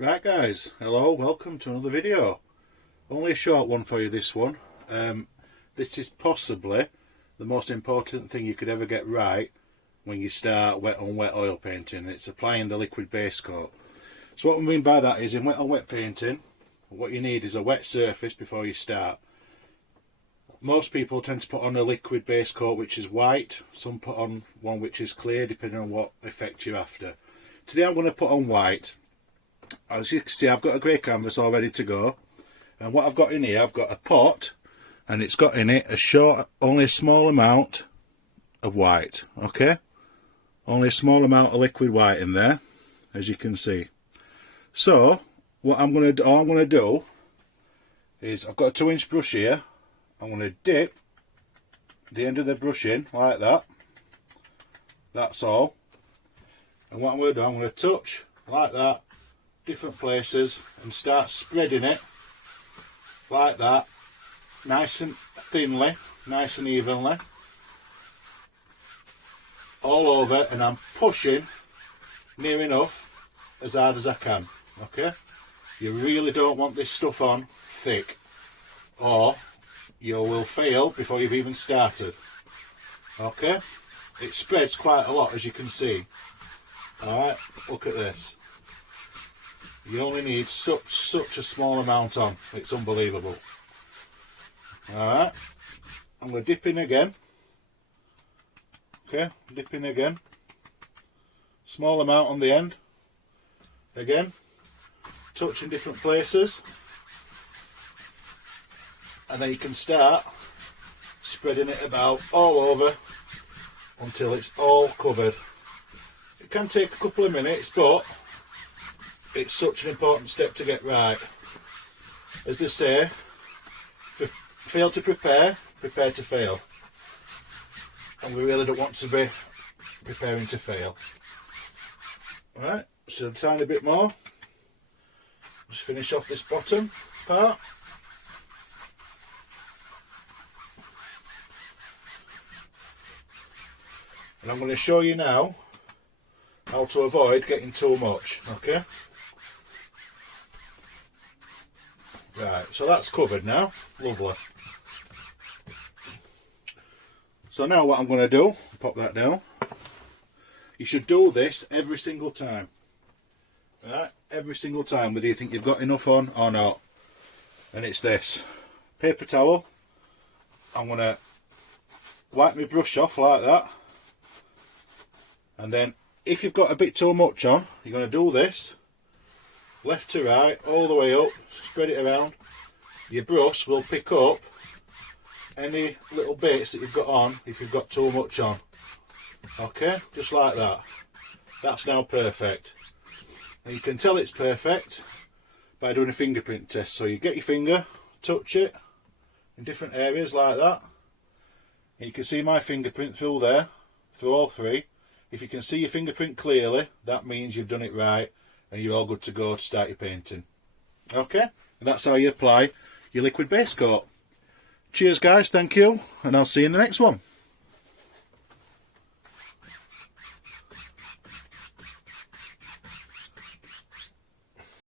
Right guys, hello, welcome to another video. Only a short one for you, this one. This is possibly the most important thing you could ever get right when you start wet on wet oil painting. It's applying the liquid base coat. So what we mean by that is, in wet on wet painting, what you need is a wet surface before you start. Most people tend to put on a liquid base coat which is white, some put on one which is clear, depending on what effect you're after. Today I'm going to put on white. As you can see, I've got a grey canvas all ready to go, and what I've got in here, I've got a pot, and it's got in it only a small amount of white. Okay, only a small amount of liquid white in there, as you can see. So what I'm going to do is, I've got a 2-inch brush here. I'm going to dip the end of the brush in like that. That's all. And what I'm going to do, I'm going to touch like that different places and start spreading it like that, nice and thinly, nice and evenly all over, and I'm pushing near enough as hard as I can. Okay, you really don't want this stuff on thick or you will fail before you've even started. Okay, it spreads quite a lot, as you can see. Alright, look at this. You only need such a small amount on. It's unbelievable. Alright, I'm going to dip in again. Okay, dip in again. Small amount on the end. Again, touch in different places. And then you can start spreading it about all over until it's all covered. It can take a couple of minutes, but it's such an important step to get right. As they say, fail to prepare, prepare to fail. And we really don't want to be preparing to fail. Alright, so a tiny bit more. Just finish off this bottom part. And I'm going to show you now how to avoid getting too much. Okay. Right, so that's covered now. Lovely. So now what I'm going to do, pop that down. You should do this every single time. Right, every single time, whether you think you've got enough on or not. And it's this. Paper towel. I'm going to wipe my brush off like that. And then if you've got a bit too much on, you're going to do this. Left to right, all the way up, spread it around. Your brush will pick up any little bits that you've got on if you've got too much on. Okay, just like that. That's now perfect. And you can tell it's perfect by doing a fingerprint test. So you get your finger, touch it in different areas like that. And you can see my fingerprint through there, through all three. If you can see your fingerprint clearly, that means you've done it right and you're all good to go to start your painting. Okay, and that's how you apply your liquid base coat. Cheers guys, thank you, and I'll see you in the next one.